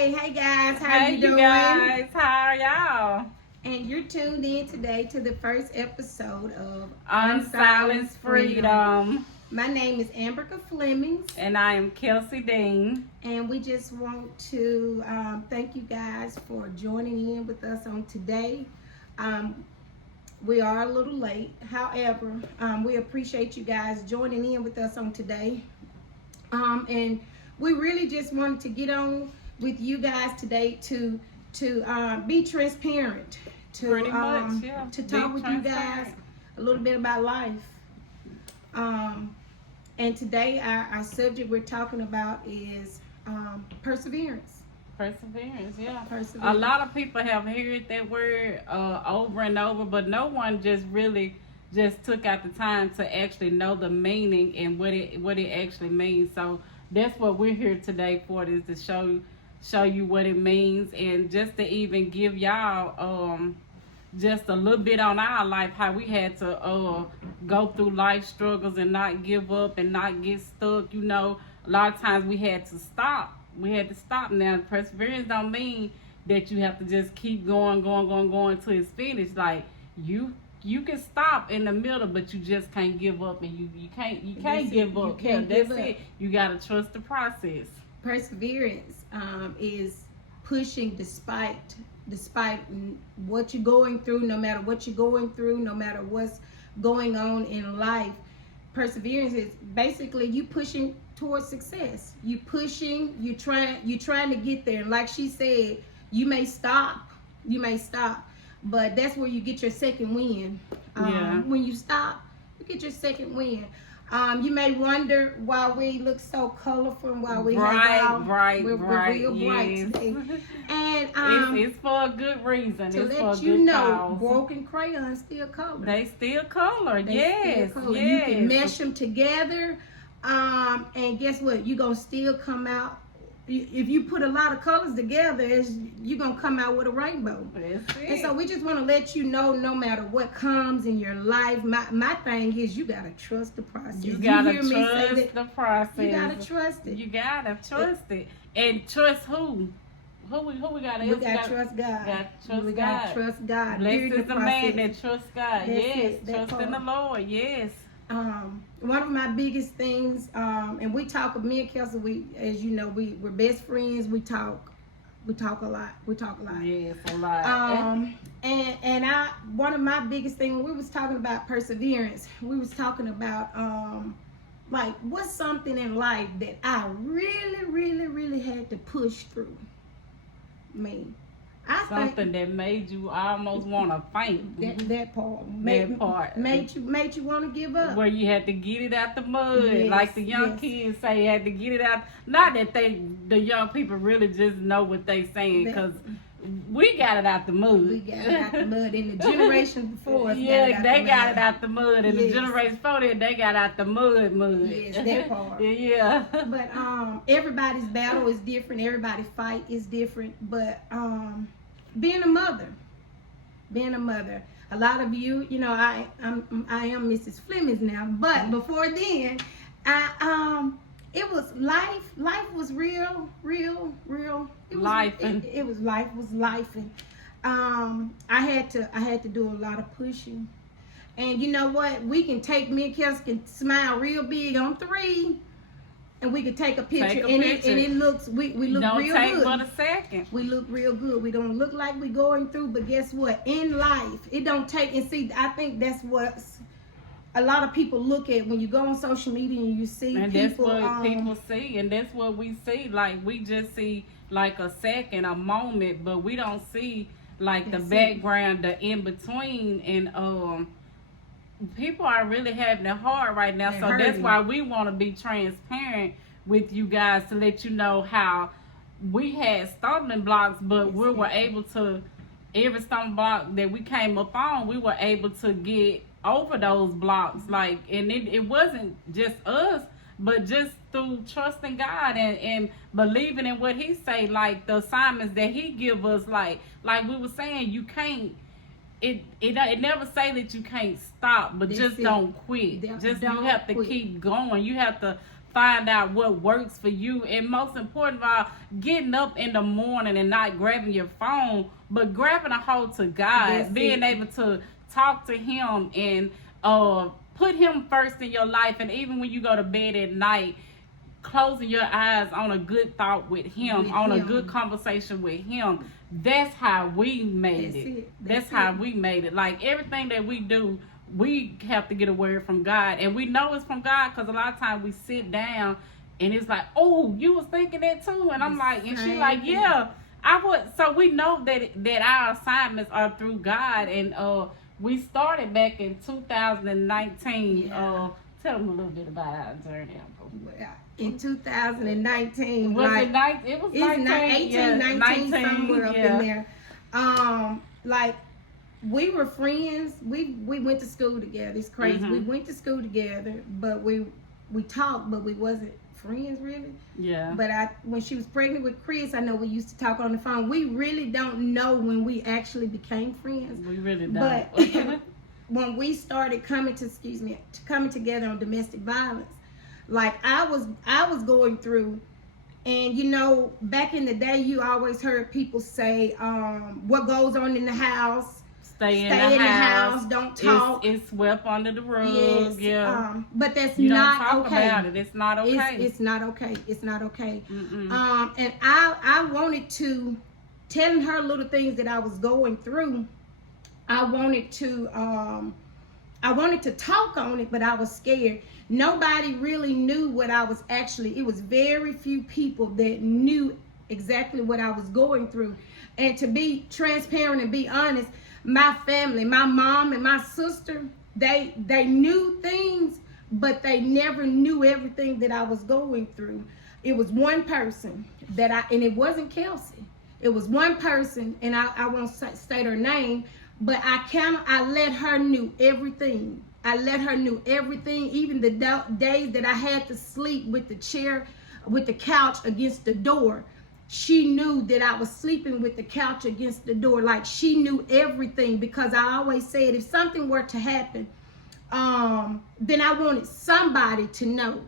Hey guys, how Hey, you doing? guys, how are y'all? And you're tuned in today to the first episode of Unsilenced Freedom. My name is Amberca Flemings, And I am Kelsey Dean. and we just want to thank you guys for joining in with us on today. We are a little late, however, we appreciate you guys joining in with us on today. And we really just wanted to get on with you guys today to be transparent, to talk with you guys a little bit about life. And today our subject we're talking about is perseverance. Perseverance, yeah. Perseverance. A lot of people have heard that word over and over, but no one just really just took out the time to actually know the meaning and what it actually means. So that's what we're here today for, is to show you what it means, and just to even give y'all just a little bit on our life, how we had to go through life struggles and not give up and not get stuck. You know, a lot of times we had to stop. Now, perseverance don't mean that you have to just keep going till it's finished. Like, you can stop in the middle, but you just can't give up, and you can't give up. That's it. You gotta trust the process. Perseverance is pushing despite what you're going through. No matter what you're going through, no matter what's going on in life, perseverance is basically you pushing towards success. You trying to get there. And like she said, you may stop, but that's where you get your second win. When you stop, you get your second win. You may wonder why we look so colorful and why we have we're real bright today. And it's for a good reason. To it's let for you good know, cause. broken crayons still color. They still color. Yes. You can mesh them together, and guess what? You're gonna still come out. If you put a lot of colors together, you're going to come out with a rainbow. That's it. And so we just want to let you know, no matter what comes in your life, my thing is you got to trust the process. You got to trust the process. You got to trust it. You got to trust it. And trust who? Who we got to We got to trust God. We got to trust God. Blessed is the man that trusts God. Yes. Trust in the Lord. Yes. One of my biggest things, and me and Kelsey, as you know, we're best friends. We talk a lot. Yes, a lot. One of my biggest things, when we was talking about perseverance, we was talking about like, what's something in life that I really had to push through. Something that made you almost want to faint. That part. Made you want to give up. Where you had to get it out the mud. Yes, like the young kids say, you had to get it out. Not that the young people really just know what they saying, because we got it out the mud. We got it out the mud. And the generation before us got it out the mud. And the generation before that, they got out the mud. Yes, that part. Yeah. But everybody's battle is different. Everybody's fight is different. But being a mother, a lot of you know, I am Mrs. Flemings now, but before then, it was life. Life was real. It was life, and I had to do a lot of pushing. And you know what? Me and Kelsey can smile real big on 3. And we could take a picture, and it looks, we look don't real take good. but a second. We look real good. We don't look like we're going through, but guess what? In life, it don't take, and see, I think that's what a lot of people look at when you go on social media and you see and people. And that's what people see, and that's what we see. Like, we just see like a second, a moment, but we don't see like the background, the in-between, and people are really having it hard right now. So that's why we want to be transparent with you guys, to let you know how we had stumbling blocks, but we were able to, every stumbling block that we came up on, we were able to get over those blocks. Like, and it wasn't just us, but just through trusting God and believing in what He say, like the assignments that He give us. Like we were saying, you can't it never say that you can't stop, but just don't quit. Just you have to keep going. You have to find out what works for you, and most important of all, getting up in the morning and not grabbing your phone, but grabbing a hold to God, being able to talk to Him and put Him first in your life. And even when you go to bed at night, closing your eyes on a good thought with Him, a good conversation with Him. That's how we made it. That's how we made it. Like everything that we do, we have to get a word from God, and we know it's from God because a lot of times we sit down and it's like, oh, you was thinking that too, and I'm like, and she like, yeah, I would. So we know that our assignments are through God, and we started back in 2019. Tell them a little bit about our journey. In 2019, was like, it was 19, 18, 19, somewhere up in there. Like, we were friends. We went to school together. It's crazy. We went to school together, but we talked, but we wasn't friends really. Yeah. But when she was pregnant with Chris, I know we used to talk on the phone. We really don't know when we actually became friends. We really don't. But when we started coming together on domestic violence, like I was going through, and you know, back in the day, you always heard people say, what goes on in the house, stay in the house, don't talk. It's swept under the rug. Yes. But that's not don't talk okay. About it. It's not okay. It's not okay. It's not okay. And I wanted to, telling her little things that I was going through, I wanted to talk on it, but I was scared. Nobody really knew what I was it was very few people that knew exactly what I was going through. And to be transparent and be honest, my family, my mom and my sister, they knew things, but they never knew everything that I was going through. It was one person and it wasn't Kelsey. It was one person, and I won't state her name, but I let her knew everything. I let her knew everything, even the days that I had to sleep with the couch against the door. She knew that I was sleeping with the couch against the door. Like, she knew everything, because I always said if something were to happen, then I wanted somebody to know.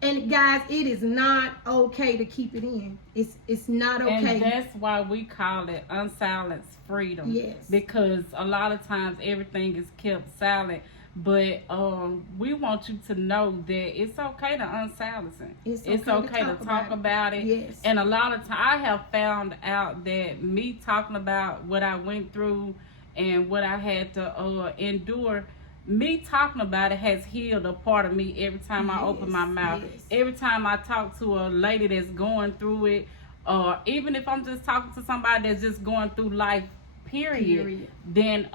And guys, it is not okay to keep it in. It's not okay. And that's why we call it unsilenced freedom. Yes. Because a lot of times everything is kept silent. But we want you to know that it's okay to unsilence it. It's okay to talk about it. Yes. And a lot of times I have found out that me talking about what I went through and what I had to endure, me talking about it has healed a part of me every time I open my mouth. Yes. Every time I talk to a lady that's going through it, or even if I'm just talking to somebody that's just going through life, period. Then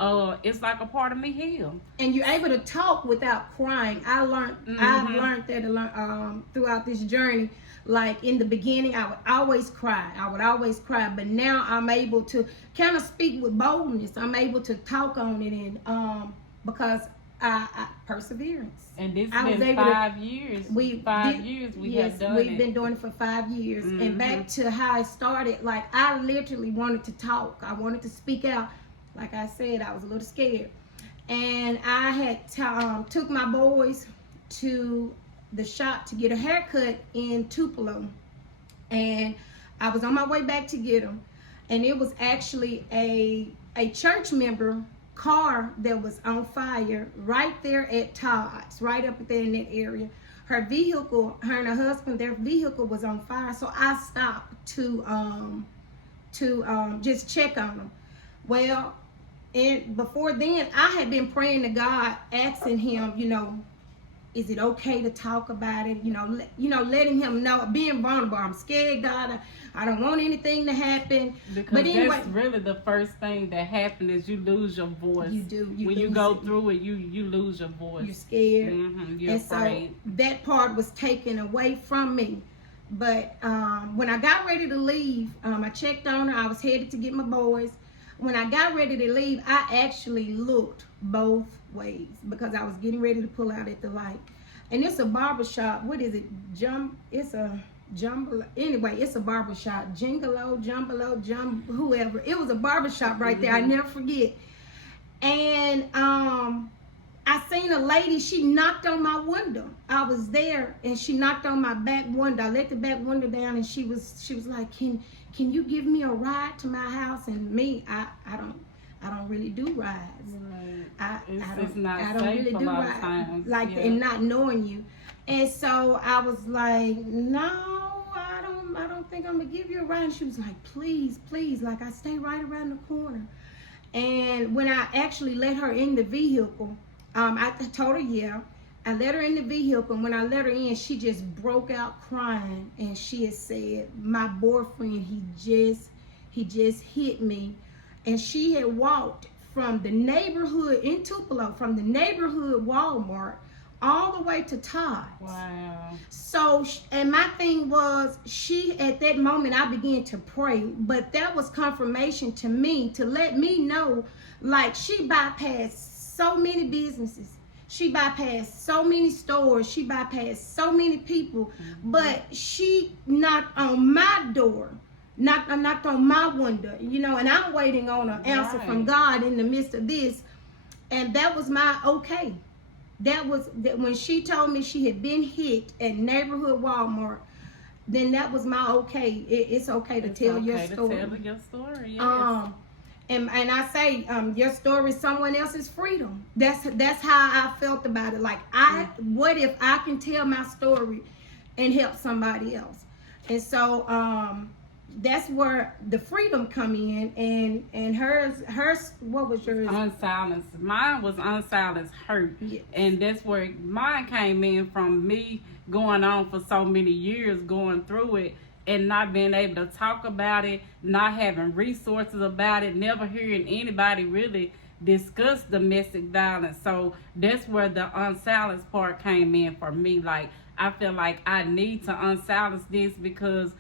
it's like a part of me healed. And you're able to talk without crying. I've learned that throughout this journey. Like in the beginning, I would always cry. But now I'm able to kind of speak with boldness. I'm able to talk on it, and because I perseverance. And this has been 5 years. We've have done it. We've been doing it for 5 years. And back to how I started, like, I literally wanted to talk. I wanted to speak out. Like I said, I was a little scared. And I had took my boys to the shop to get a haircut in Tupelo. And I was on my way back to get them. And it was actually a church member car that was on fire right there at Todd's, right up there in that area. Her and her husband, their vehicle was on fire. So I stopped to just check on them. Well, and before then, I had been praying to God, asking Him, is it okay to talk about it? Letting Him know, being vulnerable. I'm scared, God. I don't want anything to happen. Because but anyway, that's really the first thing that happens is you lose your voice. You do. When you go through it, you lose your voice. You're scared. You're afraid. So that part was taken away from me. But when I got ready to leave, I checked on her. I was headed to get my boys. When I got ready to leave, I actually looked both ways because I was getting ready to pull out at the light. And it's a barbershop. What is it? It's a Jumbo. Anyway, it's a barbershop. Jumbo, whoever. It was a barbershop right there. I never forget. And I seen a lady, she knocked on my window. I was there and she knocked on my back window. I let the back window down and she was like, can you give me a ride to my house? And me, I don't really do rides. Right. It's not I don't safe really a do lot of rides. times. Like, Yeah. and not knowing you. And so I was like, no, I don't think I'm gonna give you a ride. And she was like, please, like I stay right around the corner. And when I actually let her in the vehicle, I told her, yeah. I let her in the vehicle, and when I let her in, she just broke out crying, and she had said, my boyfriend, he just hit me. And she had walked from the neighborhood in Tupelo, from the neighborhood Walmart, all the way to Todd's. Wow. So, and my thing was, at that moment, I began to pray, but that was confirmation to me, to let me know, like, she bypassed so many businesses. She bypassed so many stores. She bypassed so many people, but she knocked on my door, knocked on my window, and I'm waiting on an answer from God in the midst of this. And that was my okay. That was when she told me she had been hit at neighborhood Walmart. Then that was my okay. It's okay to tell your story. To tell your story. Yes. And I say, your story is someone else's freedom. That's how I felt about it. Like, what if I can tell my story and help somebody else? And so that's where the freedom come in. And hers, what was yours? Unsilenced. Mine was unsilenced hurt. Yes. And that's where mine came in, from me going on for so many years, going through it and not being able to talk about it, not having resources about it, never hearing anybody really discuss domestic violence. So that's where the unsilenced part came in for me. Like, I feel like I need to unsilence this, because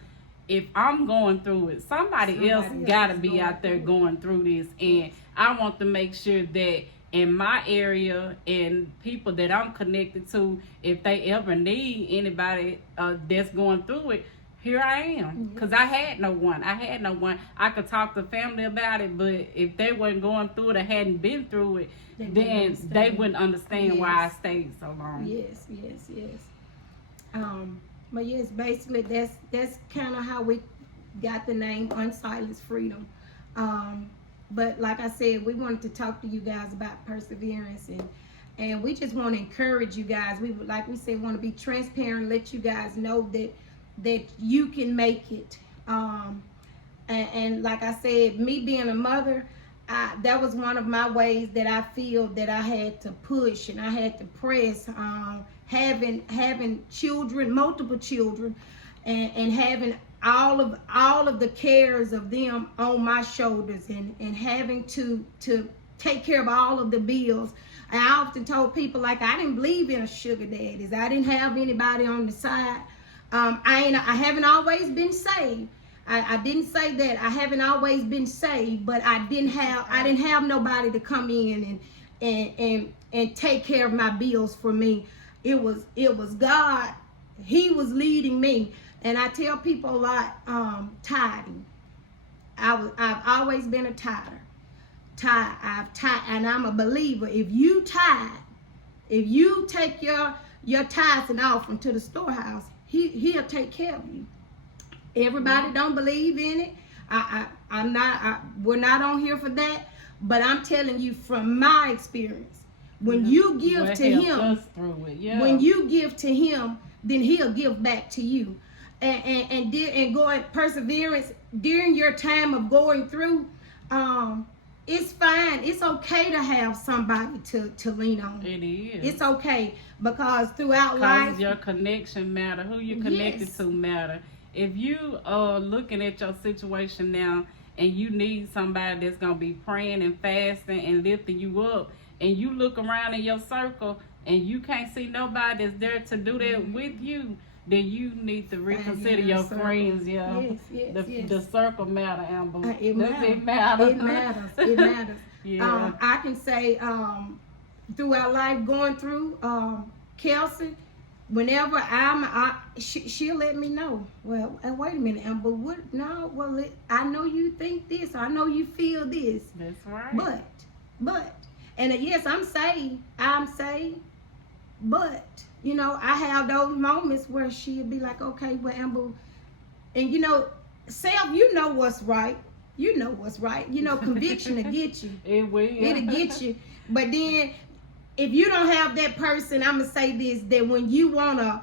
if I'm going through it, somebody else gotta be out there going through this. And I want to make sure that in my area and people that I'm connected to, if they ever need anybody that's going through it, here I am. Because I had no one. I could talk to family about it, but if they weren't going through it or hadn't been through it, then they wouldn't understand why I stayed so long. Yes. But yes, basically that's kind of how we got the name Unsilenced Freedom. But like I said, we wanted to talk to you guys about perseverance, and we just want to encourage you guys. We would, like we said, want to be transparent, let you guys know that you can make it. And like I said, me being a mother, that was one of my ways that I feel that I had to push and I had to press. Having children, multiple children, and having all of the cares of them on my shoulders, and having to take care of all of the bills. And I often told people, like, I didn't believe in a sugar daddies. I didn't have anybody on the side. I haven't always been saved. I didn't say that I haven't always been saved, but I didn't have nobody to come in and take care of my bills for me. It was God. He was leading me. And I tell people a lot, tithing. I've always been a tither. I've tithe, and I'm a believer. If you tithe, if you take your tithes and offering to the storehouse, he'll take care of you. Everybody don't believe in it. We're not on here for that. But I'm telling you from my experience, when you give to him, when you give to him, then he'll give back to you. And go at perseverance during your time of going through. It's fine. It's okay to have somebody to lean on. It is. It's okay, because throughout life, your connection matter. Who you connected to matter. If you are looking at your situation now and you need somebody that's gonna be praying and fasting and lifting you up, and you look around in your circle and you can't see nobody that's there to do that with you, then you need to reconsider your friends. Yes. The circle matter, Amber. It matters. It matters. Yeah. I can say throughout life, going through, Kelsey, whenever she'll let me know. Well, wait a minute, Amber. What? No. Well, I know you think this. I know you feel this. That's right. But And yes, I'm saved, but you know, I have those moments where she'll be like, okay, well, Amber, and you know, self, you know what's right. You know what's right. You know, conviction will get you. It will. It'll get you. But then, if you don't have that person, I'm gonna say this: that when you wanna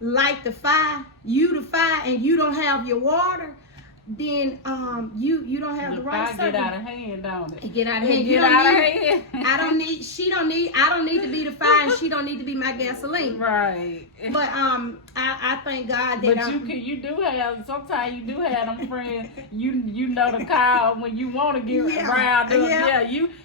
light the fire, and you don't have your water, then you don't have the right fire get out of hand, don't it? It get out of hand. Get out of hand. I don't need to be the fire, and she don't need to be my gasoline. Right. But I thank God that. But you do have, sometimes you do have them friends. You know the call when you want to get riled up. Yeah.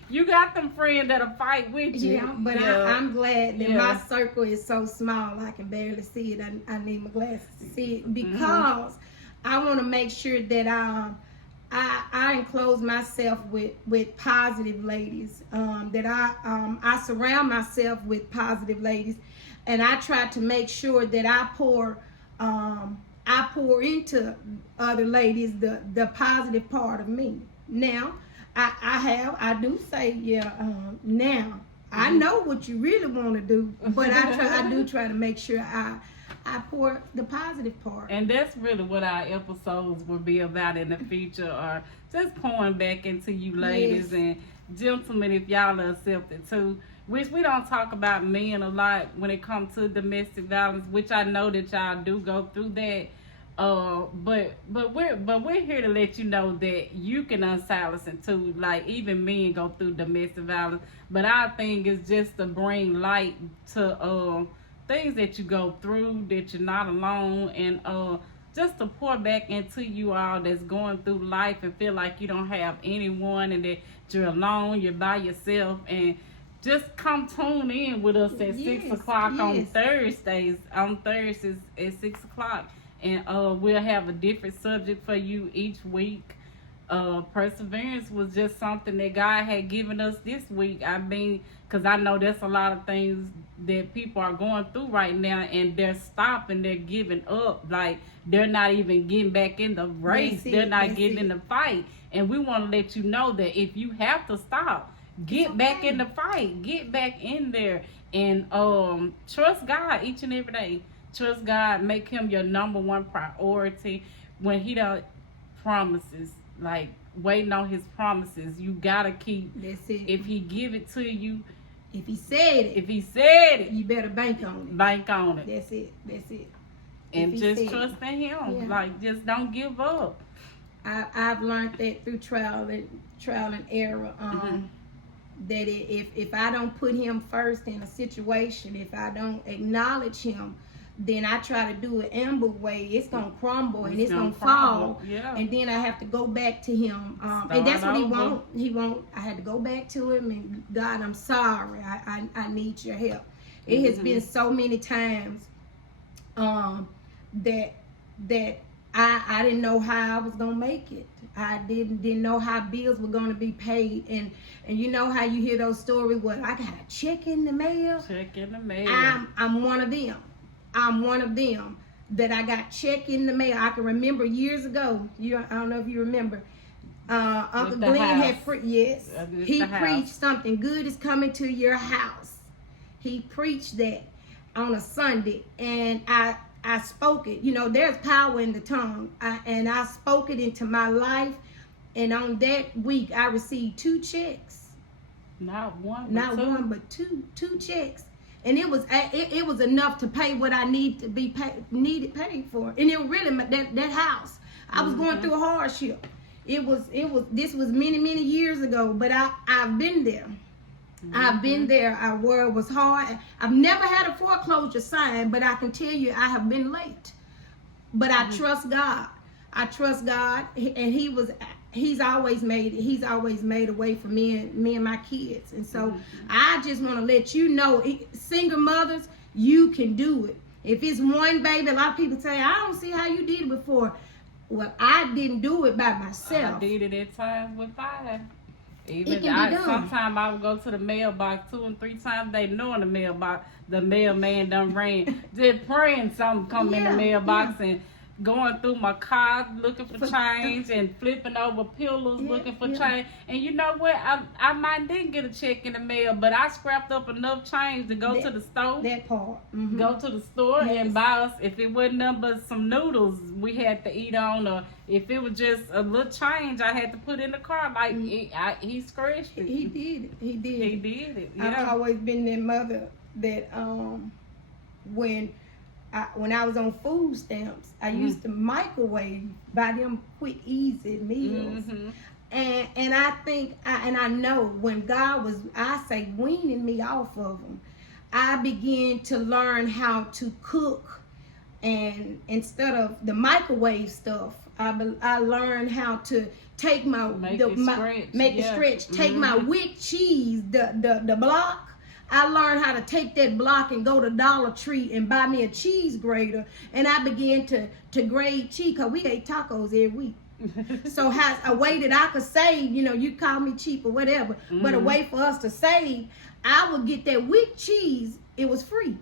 You got them friends that'll fight with you. Yeah, but I'm glad that my circle is so small I can barely see it. I need my glasses to see it because I want to make sure that I enclose myself with positive ladies. That I surround myself with positive ladies, and I try to make sure that I pour into other ladies the positive part of me. Now, I do say now I know what you really want to do, but I do try to make sure I pour the positive part. And that's really what our episodes will be about in the future, or just pouring back into you ladies and gentlemen, if y'all are accepted too. Which we don't talk about men a lot when it comes to domestic violence, which I know that y'all do go through that. But we're here to let you know that you can unsilence it too. Like, even men go through domestic violence, but our thing is just to bring light to things that you go through, that you're not alone, and just to pour back into you all that's going through life and feel like you don't have anyone and that you're alone, you're by yourself. And just come tune in with us at 6 o'clock on Thursdays. On Thursdays at 6 o'clock. And we'll have a different subject for you each week. Perseverance was just something that God had given us this week. I mean, because I know there's a lot of things that people are going through right now, and they're stopping, they're giving up. Like, they're not even getting back in the race. They're not getting in the fight. And we want to let you know that if you have to stop, get back in the fight. Get back in there. And trust God each and every day. Trust God. Make him your number one priority. When he don't promises, like waiting on his promises, you gotta keep. That's it. If he give it to you, if he said it, you better bank on it. Bank on it. That's it. And just trust in him. Yeah. Like, just don't give up. I've learned that through trial and error. That if I don't put him first in a situation, if I don't acknowledge him, then I try to do it Amber way, it's gonna crumble and it's gonna fall. Yeah. And then I have to go back to him. And that's what he won't. I had to go back to him and, God, I'm sorry. I need your help. It has been so many times that I didn't know how I was gonna make it. I didn't know how bills were gonna be paid, and you know how you hear those stories where I got a check in the mail. I'm one of them. I'm one of them that I got check in the mail. I can remember years ago. I don't know if you remember. Uncle Glenn had preached something good is coming to your house. He preached that on a Sunday, and I spoke it. You know, there's power in the tongue, and I spoke it into my life. And on that week, I received 2 checks. Not one, but two checks. And it was enough to pay what I needed paid for. And it really, that house, I was going through a hardship. This was many years ago, but I've been there. I've been there. Our world was hard. I've never had a foreclosure sign, but I can tell you I have been late. But I trust God. And he's always made a way for me and my kids. And so I just want to let you know, single mothers, you can do it. If it's one baby, a lot of people say, I don't see how you did it before. Well, I didn't do it by myself. I did it at times with 5. Sometimes I would go to the mailbox 2 and 3 times a day, knowing the mailman done ran, just praying something come in the mailbox, and going through my car looking for change and flipping over pillows looking for change. And you know what? I might didn't get a check in the mail, but I scrapped up enough change to go to the store. That part. Mm-hmm. Go to the store and buy us, if it wasn't nothing but some noodles we had to eat on, or if it was just a little change I had to put in the car. Like, he scratched it. He did it. He did it. Yeah. I've always been that mother that when I was on food stamps, I used to microwave, buy them quick, easy meals. Mm-hmm. And I think, and I know when God was, I say, weaning me off of them, I began to learn how to cook. And instead of the microwave stuff, I learned how to take make it stretch. Take my wick cheese, the block. I learned how to take that block and go to Dollar Tree and buy me a cheese grater, and I began to grate cheese, because we ate tacos every week. So a way that I could save, you call me cheap or whatever, but a way for us to save, I would get that wick cheese. It was free.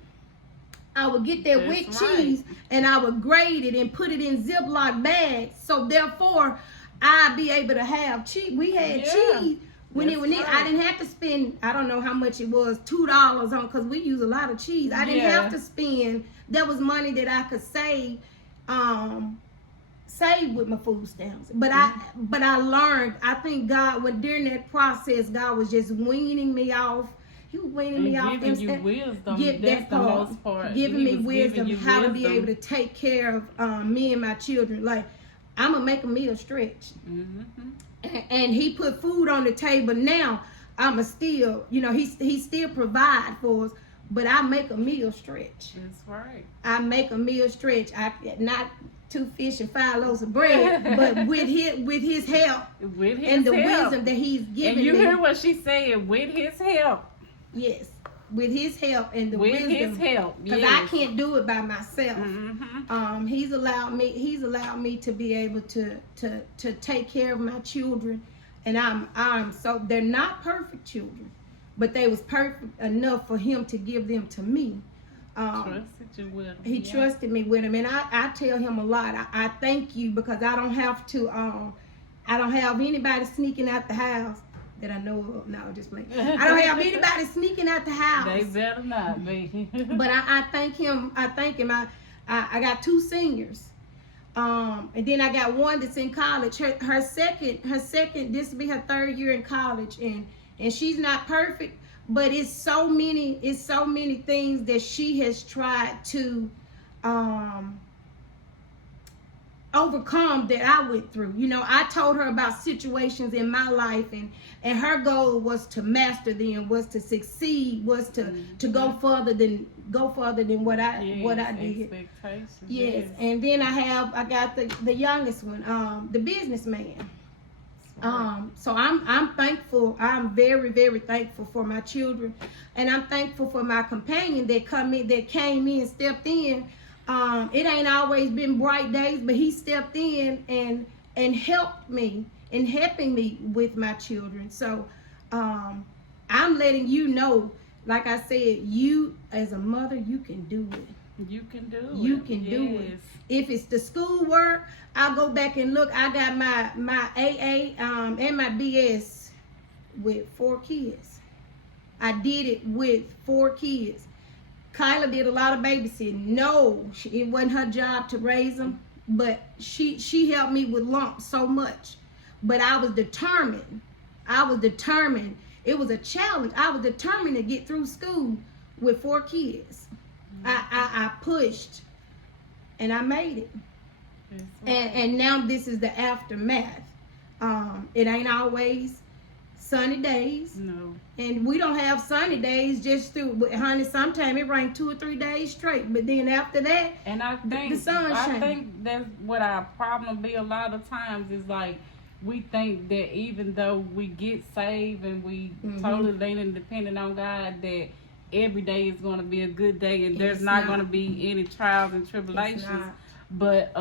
I would get that wick cheese and I would grate it and put it in Ziploc bags. So therefore, I'd be able to have cheese. We had cheese when I didn't have to spend, I don't know how much it was, $2 on, because we use a lot of cheese. I didn't have to spend. That was money that I could save with my food stamps. But I learned, I think God, during that process, God was just weaning me off. He was weaning me off. Giving you wisdom. That's the most part. Giving me wisdom how to be able to take care of me and my children. Like, I'm going to make a meal stretch. And he put food on the table. Now, I'm still, he still provide for us. But I make a meal stretch. That's right. I make a meal stretch. Not 2 fish and 5 loaves of bread, but with his help, and the wisdom that he's given. And you hear what she said, with his help. Yes, with his help and the wisdom. With his help, because I can't do it by myself. He's allowed me to be able to take care of my children, and I'm so they're not perfect children, but they was perfect enough for him to give them to me. Trusted you with him. He trusted me with him, and I tell him a lot. I thank you, because I don't have to. I don't have anybody sneaking out the house that I know of. No, just playing. I don't have anybody sneaking out the house. They better not be. But I thank him. I got 2 seniors, and then I got one that's in college. Her second. This will be her 3rd year in college, and she's not perfect. But it's so many things that she has tried to overcome that I went through. I told her about situations in my life, and her goal was to master them, was to succeed, was to go further than what I did. Yes. And then I got the youngest one, the businessman. So I'm thankful. I'm very, very thankful for my children, and I'm thankful for my companion that came in, stepped in. It ain't always been bright days, but he stepped in and helped me in helping me with my children. So I'm letting you know, like I said, you as a mother, you can do it. You can do it. You can do it. If it's the school work, I'll go back and look. I got my AA and my BS with 4 kids. I did it with 4 kids. Kyla did a lot of babysitting. No, it wasn't her job to raise them, but she helped me with lumps so much. But I was determined. It was a challenge. I was determined to get through school with 4 kids. I pushed, and I made it. And now this is the aftermath. It ain't always sunny days. No. And we don't have sunny days just honey, sometimes it rains 2 or 3 days straight. But then after that, and I think the sun shines. I think that's what our problem be a lot of times, is like, we think that even though we get saved and we totally lean and dependent on God, that every day is going to be a good day, and there's not going to be any trials and tribulations. But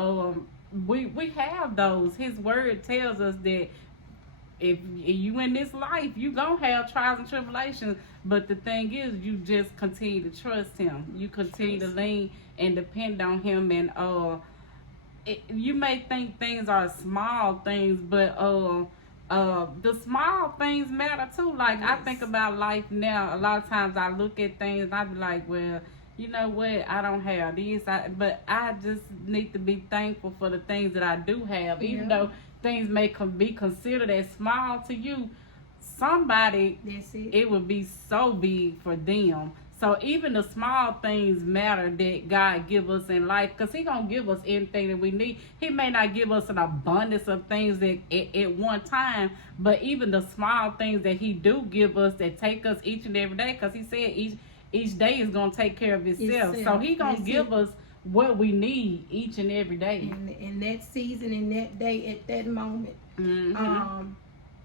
we have those. His word tells us that if you in this life, you gonna have trials and tribulations. But the thing is, you just continue to trust him. You continue to lean and depend on him, and you may think things are small things, but the small things matter too. Like, Yes. I think about life now. A lot of times I look at things and I be like, well, you know what? I don't have this, but I just need to be thankful for the things that I do have, even Yeah. though things may be considered as small to you. Somebody, That's it. it would be so big for them. So even the small things matter that God give us in life, because He gonna give us anything that we need. He may not give us an abundance of things that at one time, but even the small things that He do give us that take us each and every day, because He said each day is gonna take care of itself. So He gonna That's give it. us what we need each and every day. In that season, in that day, at that moment. Mm-hmm.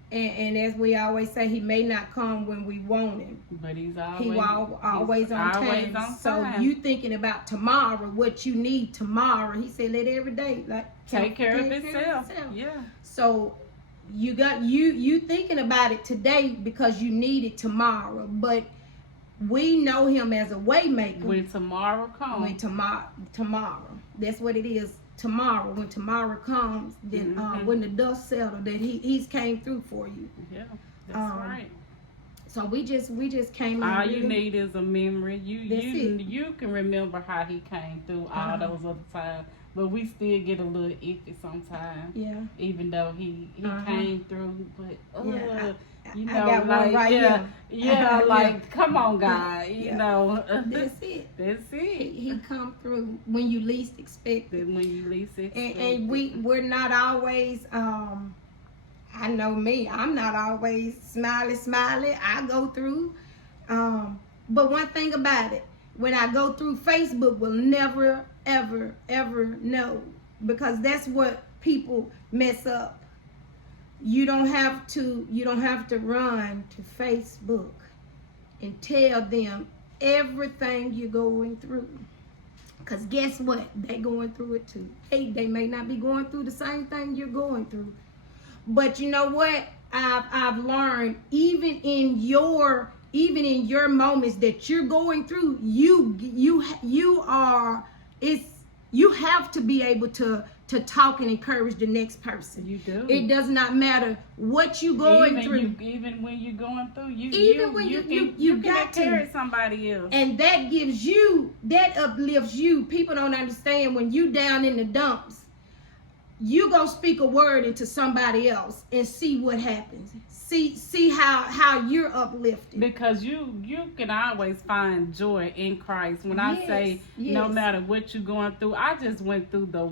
And as we always say, He may not come when we want Him. But He's always, He always on always time. on So time. you thinking about tomorrow, what you need tomorrow. He said, let every day take care of itself. Yeah. So you thinking about it today because you need it tomorrow. But we know Him as a way maker. When tomorrow comes. When tomorrow. That's what it is. Tomorrow, when tomorrow comes, then when the dust settles, that he's came through for you. Yeah, that's right. So we just came. All really, you need is a memory. It. You can remember how He came through all those other times, but we still get a little iffy sometimes. Yeah. Even though He came through, but you know, I got like one right here. yeah, like come on, God, you Yeah. know. That's it. That's it. He come through when you least expect it. When you least expect And we're not always. I know me. I'm not always smiley. I go through. But one thing about it, when I go through, Facebook will never, ever, ever know, because that's what people mess up. You don't have to run to Facebook and tell them everything you're going through. Because guess what? They going through it too. They may not be going through the same thing you're going through. But you know what? I've learned, even in your moments that you're going through, you have to be able to talk and encourage the next person. You do. It does not matter what you going through. Even when you're going through, you you can got to encourage somebody else. And that uplifts you. People don't understand, when you down in the dumps, you go speak a word into somebody else and see what happens. See how you're uplifted. Because you can always find joy in Christ. When I say no matter what you're going through, I just went through the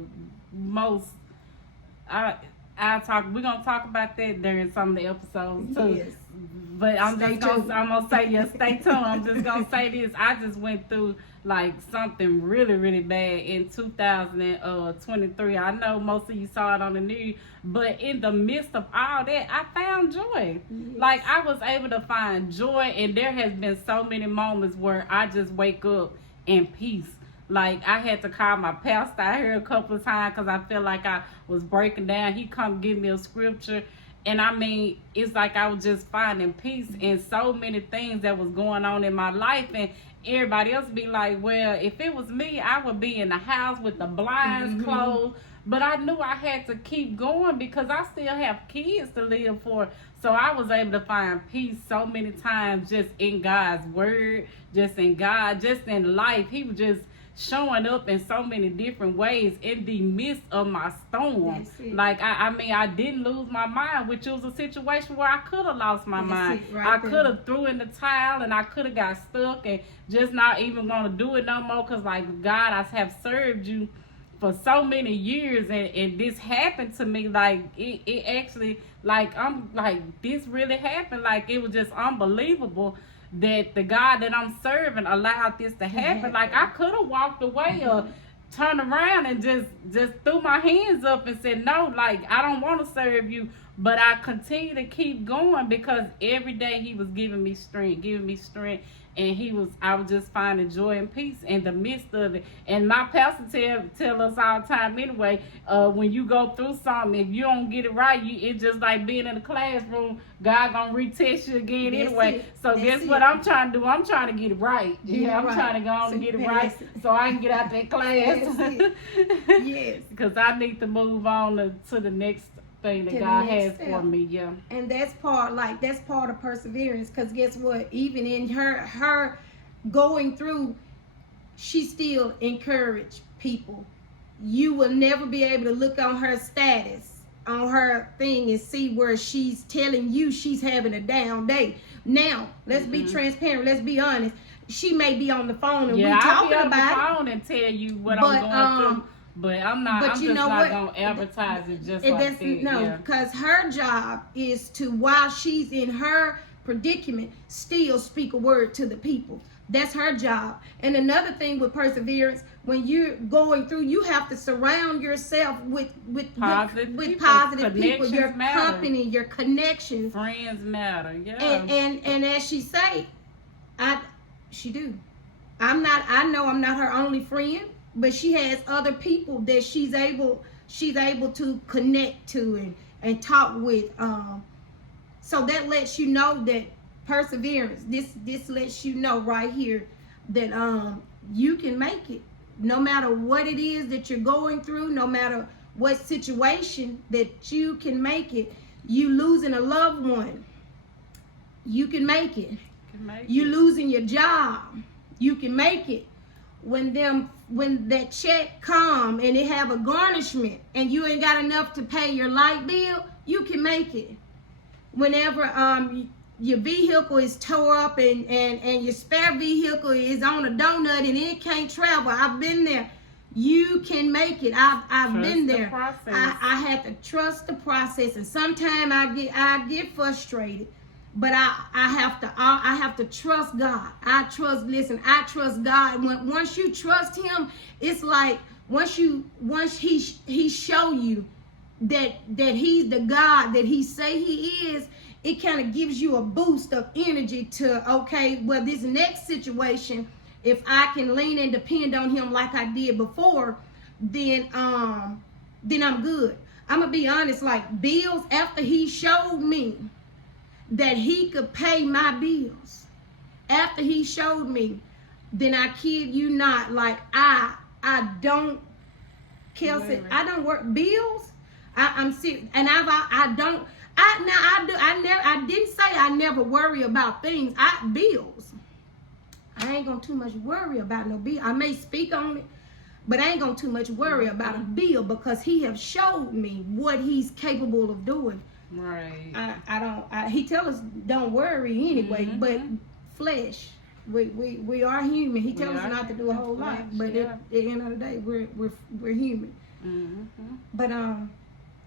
most. We're gonna talk about that during some of the episodes too. Yes. But I'm gonna say yes. Stay tuned. I'm just gonna say this. I just went through like something really, really bad in 2023. I know most of you saw it on the news, but in the midst of all that, I found joy. Yes. Like, I was able to find joy, and there has been so many moments where I just wake up in peace. Like, I had to call my pastor out here a couple of times because I felt like I was breaking down. He come give me a scripture. And I mean, it's like I was just finding peace in so many things that was going on in my life. And everybody else be like, well, if it was me, I would be in the house with the blinds closed. But I knew I had to keep going because I still have kids to live for. So I was able to find peace so many times just in God's word, just in God, just in life. He was just showing up in so many different ways in the midst of my storm. Like, I mean, I didn't lose my mind, which was a situation where I could have lost my mind. I could have threw in the towel, and I could have got stuck and just not even want to do it no more, because like, God, I have served you for so many years, and this happened to me. Like, it actually, like, I'm like, this really happened. Like, it was just unbelievable that the God that I'm serving allowed this to happen. Like, I could have walked away or turned around and just threw my hands up and said, no, like, I don't want to serve you. But I continue to keep going because every day He was giving me strength. and I was just finding joy and peace in the midst of it. And my pastor tell us all the time anyway, when you go through something, if you don't get it right, it's just like being in the classroom. God gonna retest you again anyway. So guess what I'm trying to do? I'm trying to get it right. I'm trying to go on and get it right so I can get out that class. Yes. Because I need to move on to the next thing that God has for me. Yeah. And that's part of perseverance. Because guess what? Even in her going through, she still encouraged people. You will never be able to look on her status, on her thing, and see where she's telling you she's having a down day. Now, let's be transparent. Let's be honest. She may be on the phone and we talking about it. I'll be on the phone and tell you what I'm going through. But I'm not. I'm just not gonna advertise it just like that. No, because her job is to, while she's in her predicament, still speak a word to the people. That's her job. And another thing with perseverance, when you're going through, you have to surround yourself with positive people. Your company, your connections. Friends matter. Yeah. And as she say, she do. I know I'm not her only friend, but she has other people that she's able to connect to and talk with. So that lets you know that perseverance. This lets you know right here that you can make it, no matter what it is that you're going through, no matter what situation, that you can make it. You losing a loved one, you can make it. You losing your job, you can make it. When that check come and it have a garnishment and you ain't got enough to pay your light bill, you can make it. Whenever your vehicle is tore up and your spare vehicle is on a donut and it can't travel, I've been there. You can make it. I've been there. I had to trust the process, and sometimes I get frustrated. But I have to trust God. I trust God. Once you trust Him, it's like once He show you that He's the God that He say He is, it kind of gives you a boost of energy to, okay, well, this next situation, if I can lean and depend on Him like I did before, then I'm good. I'm gonna be honest, like bills, after He showed me that He could pay my bills, after He showed me, then I kid you not, like I don't, Kelsey, I don't work bills. I'm serious, and I didn't say I never worry about things. Bills. I ain't gonna too much worry about no bill. I may speak on it, but I ain't gonna too much worry about a bill, because He have showed me what He's capable of doing. Right. He tell us don't worry anyway, but flesh, we are human. He tells us not to do a whole lot, but at the end of the day, we're human. Mm-hmm. But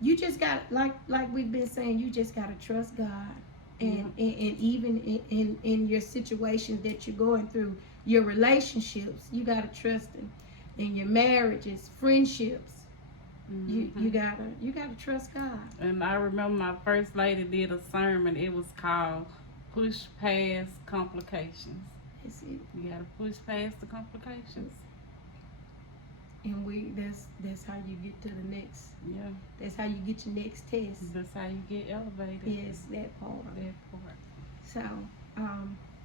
you just got, like we've been saying, you just gotta trust God, and even in your situations that you're going through, your relationships, you gotta trust Him. In your marriages, friendships. Mm-hmm. You gotta trust God. And I remember my first lady did a sermon. It was called "Push Past Complications." That's it. You gotta push past the complications. And that's how you get to the next. Yeah. That's how you get your next test. That's how you get elevated. Yes, that part. So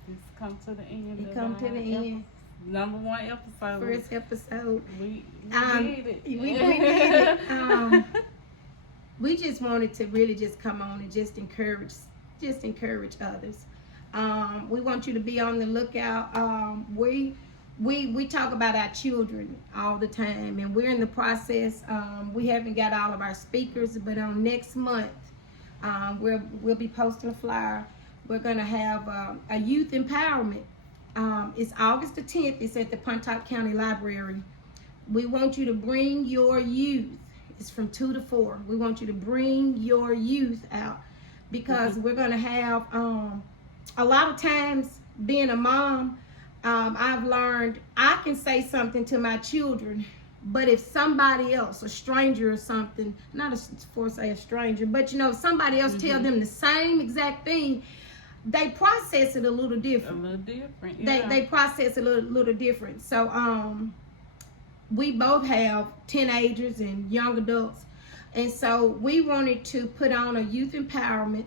it's come to the end. It come to the end. Number 1 episode. First episode. We did it. We did it. We just wanted to really just come on and just encourage others. We want you to be on the lookout. We talk about our children all the time, and we're in the process. We haven't got all of our speakers, but on next month, we'll be posting a flyer. We're gonna have a youth empowerment. It's August the 10th. It's at the Pontotoc County Library. We want you to bring your youth. It's from 2 to 4. We want you to bring your youth out, because we're going to have a lot of times, being a mom, I've learned I can say something to my children, but if somebody else, a stranger or something, not a stranger, but somebody else tell them the same exact thing, they process it a little A different. little different. Yeah. They process it a little different. So we both have teenagers and young adults, and so we wanted to put on a youth empowerment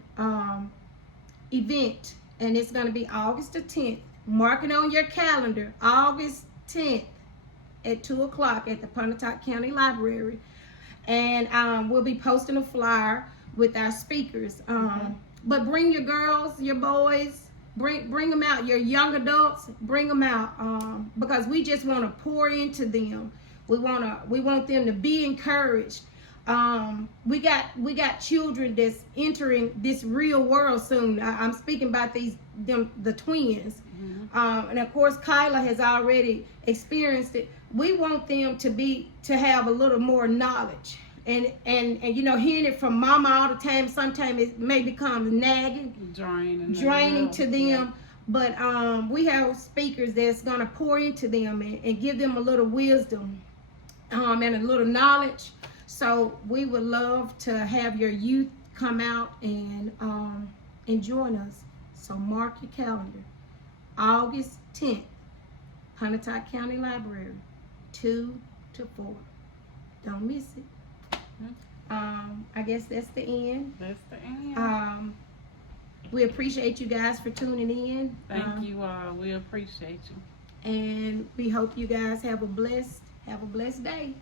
event, and it's going to be August the 10th. Mark it on your calendar, August 10th at 2 o'clock at the Pontotoc County Library. And we'll be posting a flyer with our speakers. But bring your girls, your boys, bring them out. Your young adults, bring them out, because we just want to pour into them. We want them to be encouraged. We got children that's entering this real world soon. I'm speaking about the twins. And of course Kyla has already experienced it. We want them to have a little more knowledge, and you know, hearing it from mama all the time, sometimes it may become nagging, draining to them. Yeah. But we have speakers that's going to pour into them and give them a little wisdom and a little knowledge. So we would love to have your youth come out and join us. So mark your calendar, August 10th, Pontotoc County Library, 2 to 4. Don't miss it. I guess that's the end. That's the end. We appreciate you guys for tuning in. Thank you all. We appreciate you. And we hope you guys have a blessed day.